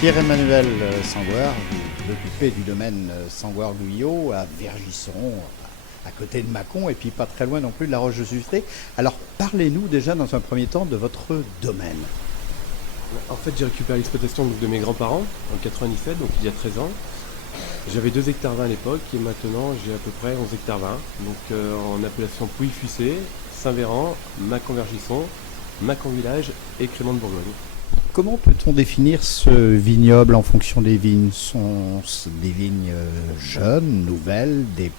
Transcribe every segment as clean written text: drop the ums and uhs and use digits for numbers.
Pierre-Emmanuel Sangoire, vous occupez du domaine Sangoire-Guyot à Vergisson, à côté de Mâcon, et puis pas très loin non plus de la Roche-de-Susseté. Alors parlez-nous déjà dans un premier temps de votre domaine. En fait, j'ai récupéré l'exploitation de mes grands-parents en 97, donc il y a 13 ans. J'avais 2 hectares 20 à l'époque et maintenant j'ai à peu près 11 hectares 20. Donc en appellation Pouilly-Fussé, Saint-Véran, Mâcon-Vergisson, Mâcon-Village et Crémant de Bourgogne. Comment peut-on définir ce vignoble en fonction des vignes? Sont des vignes jeunes, nouvelles, des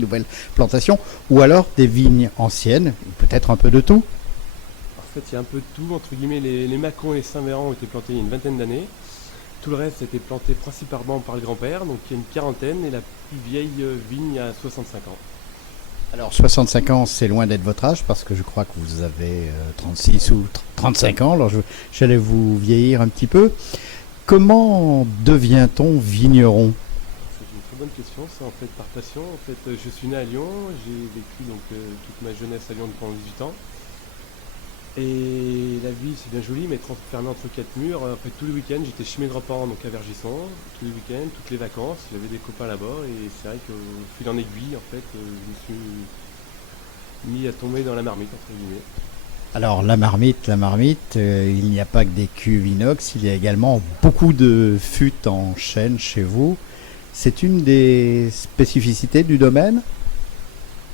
nouvelles plantations, ou alors des vignes anciennes, peut-être un peu de tout? En fait, il y a un peu de tout. Entre guillemets, les Mâcon et les Saint-Véran ont été plantés il y a une vingtaine d'années. Tout le reste a été planté principalement par le grand-père, donc il y a une quarantaine, et la plus vieille vigne a 65 ans. Alors 65 ans, c'est loin d'être votre âge, parce que je crois que vous avez 36 ou 35 ans, alors j'allais vous vieillir un petit peu. Comment devient-on vigneron? C'est une très bonne question, ça en fait par passion. En fait, je suis né à Lyon, j'ai vécu donc toute ma jeunesse à Lyon pendant 18 ans. Et la vie c'est bien joli, mais être enfermé entre quatre murs, après tous les week-ends j'étais chez mes grands-parents donc à Vergisson, tous les week-ends, toutes les vacances, j'avais des copains là-bas et c'est vrai qu'au fil en aiguille en fait je me suis mis à tomber dans la marmite entre guillemets. Alors la marmite, il n'y a pas que des cuves inox, il y a également beaucoup de fûts en chêne chez vous. C'est une des spécificités du domaine?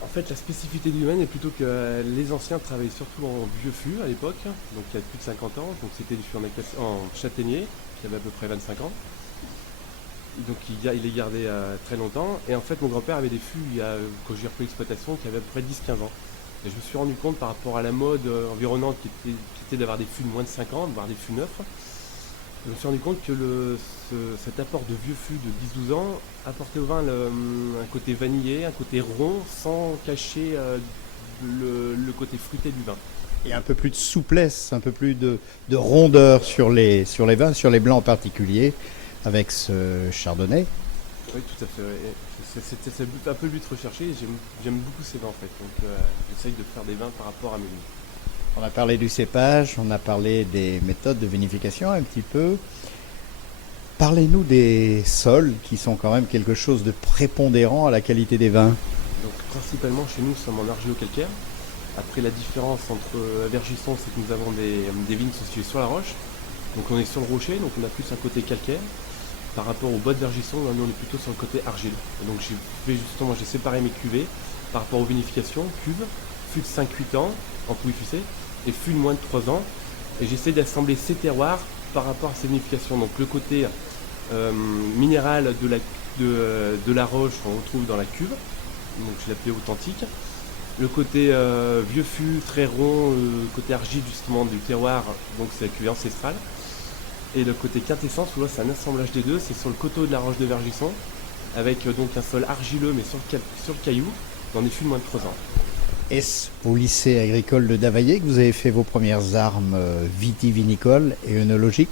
En fait la spécificité du domaine est plutôt que les anciens travaillaient surtout en vieux fût à l'époque, donc il y a plus de 50 ans, donc c'était du fût en châtaignier qui avait à peu près 25 ans. Donc il est gardé très longtemps. Et en fait, mon grand-père avait des fûts, quand j'ai repris l'exploitation, qui avaient à peu près 10-15 ans. Et je me suis rendu compte par rapport à la mode environnante qui était d'avoir des fûts de moins de 5 ans, voire des fûts neufs. Je me suis rendu compte que cet apport de vieux fûts de 10-12 ans apportait au vin un côté vanillé, un côté rond, sans cacher le côté fruité du vin. Il y a un peu plus de souplesse, un peu plus de rondeur sur les vins, sur les blancs en particulier, avec ce chardonnay. Oui, tout à fait. Ouais. C'est un peu le but recherché. Et j'aime beaucoup ces vins en fait. Donc j'essaye de faire des vins par rapport à mes goûts. On a parlé du cépage, on a parlé des méthodes de vinification un petit peu. Parlez-nous des sols qui sont quand même quelque chose de prépondérant à la qualité des vins. Donc principalement chez nous, nous sommes en argilo-calcaire. Après la différence entre Vergisson, c'est que nous avons des vignes situées sur la roche. Donc on est sur le rocher, donc on a plus un côté calcaire. Par rapport au bois de Vergisson, nous on est plutôt sur le côté argile. Et donc j'ai séparé mes cuvées par rapport aux vinifications, cuves, fût de 5-8 ans en Pouilly-Fussé et fût de moins de 3 ans. Et j'essaie d'assembler ces terroirs par rapport à ces vinifications. Donc le côté minéral de la roche qu'on retrouve dans la cuve, donc je l'appelais authentique. Le côté vieux fût, très rond, côté argile justement du terroir, donc c'est la cuvée ancestrale. Et le côté quintessence, où là c'est un assemblage des deux, c'est sur le coteau de la roche de Vergisson, avec donc un sol argileux mais sur le caillou, dans des fûts de moins de 3 ans. Est-ce au lycée agricole de Davaillé que vous avez fait vos premières armes vitivinicoles et œnologiques?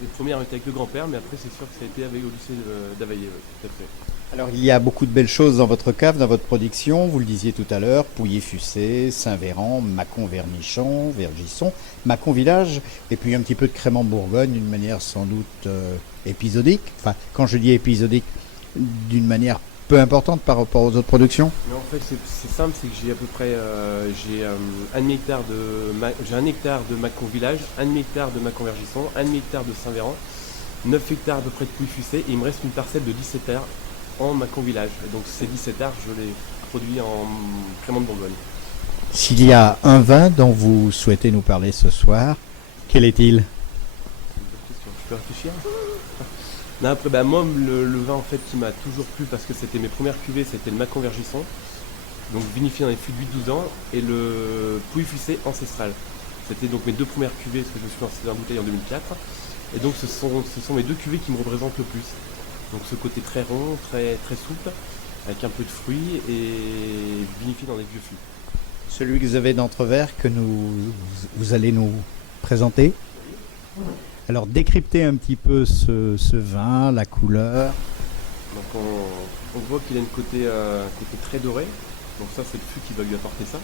Les premières étaient avec le grand-père, mais après c'est sûr que ça a été avec au lycée d'Availlé, tout à fait. Alors il y a beaucoup de belles choses dans votre cave, dans votre production, vous le disiez tout à l'heure, Pouilly-Fussé, Saint-Véran, Vergisson, Mâcon-Village, et puis un petit peu de Crémant-Bourgogne d'une manière sans doute épisodique. Enfin, quand je dis épisodique, d'une manière peu importante par rapport aux autres productions. Mais en fait c'est simple, c'est que j'ai à peu près un demi-hectare j'ai 1 hectare de Mâcon-Village, 1 demi-hectare de Mâcon-Vergisson, 1 demi-hectare de Saint-Véran, 9 hectares à peu près de Pouilly-Fussé, et il me reste une parcelle de 17 hectares en Mâcon Village. Et donc ces 17 hectares, je les produis en Crémant de Bourgogne. S'il y a un vin dont vous souhaitez nous parler ce soir, quel est-il? C'est une bonne question. Je peux réfléchir. Non, après, moi, le vin en fait qui m'a toujours plu parce que c'était mes premières cuvées, c'était le Mâcon Vergisson, donc vinifié dans les fûts de 8-12 ans, et le Pouilly-Fussé ancestral. C'était donc mes 2 premières cuvées, parce que je me suis lancé dans la bouteille en 2004. Et donc ce sont mes 2 cuvées qui me représentent le plus. Donc ce côté très rond, très, très souple, avec un peu de fruits et vinifié dans des vieux fûts. Celui que vous avez d'entrevers que vous allez nous présenter. Alors décryptez un petit peu ce vin, la couleur. Donc on voit qu'il a un côté très doré. Donc ça c'est le fût qui va lui apporter ça.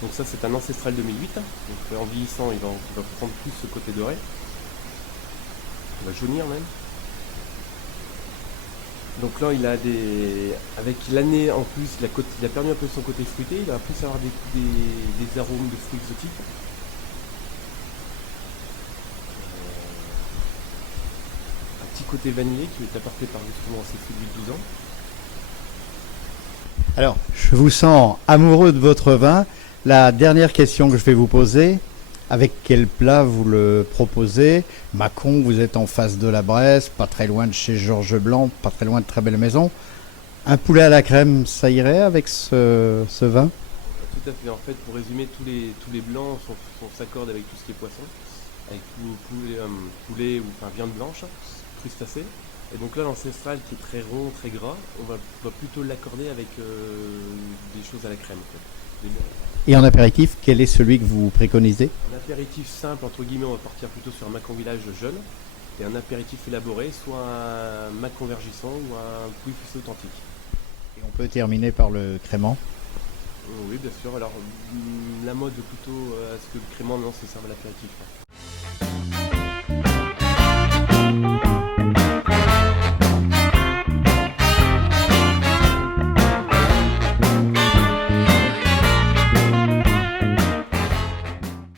Donc ça c'est un ancestral 2008. Donc en vieillissant il va prendre plus ce côté doré. il va jaunir même. Donc là, il a des, avec l'année en plus, il a perdu un peu son côté fruité, il va plus avoir des arômes de fruits exotiques. Un petit côté vanillé qui est apporté par justement ces fruits de 12 ans. Alors, je vous sens amoureux de votre vin. La dernière question que je vais vous poser, avec quel plat vous le proposez? Mâcon, vous êtes en face de la Bresse, pas très loin de chez Georges Blanc, pas très loin de Très Belle Maison. Un poulet à la crème, ça irait avec ce vin? Tout à fait. En fait, pour résumer, tous les blancs s'accordent avec tout ce qui est poisson, avec poulet ou enfin viande blanche, crustacés. Et donc là, l'ancestral qui est très rond, très gras, va plutôt l'accorder avec des choses à la crème. En fait. Et en apéritif, quel est celui que vous préconisez? Un apéritif simple, entre guillemets, on va partir plutôt sur un Mâcon Village jeune. Et un apéritif élaboré, soit un Mâcon Vergisson ou un Pouilly Fussé authentique. Et on peut terminer par le crément. Oui, bien sûr. Alors, la mode plutôt à ce que le crément, non, se serve à l'apéritif.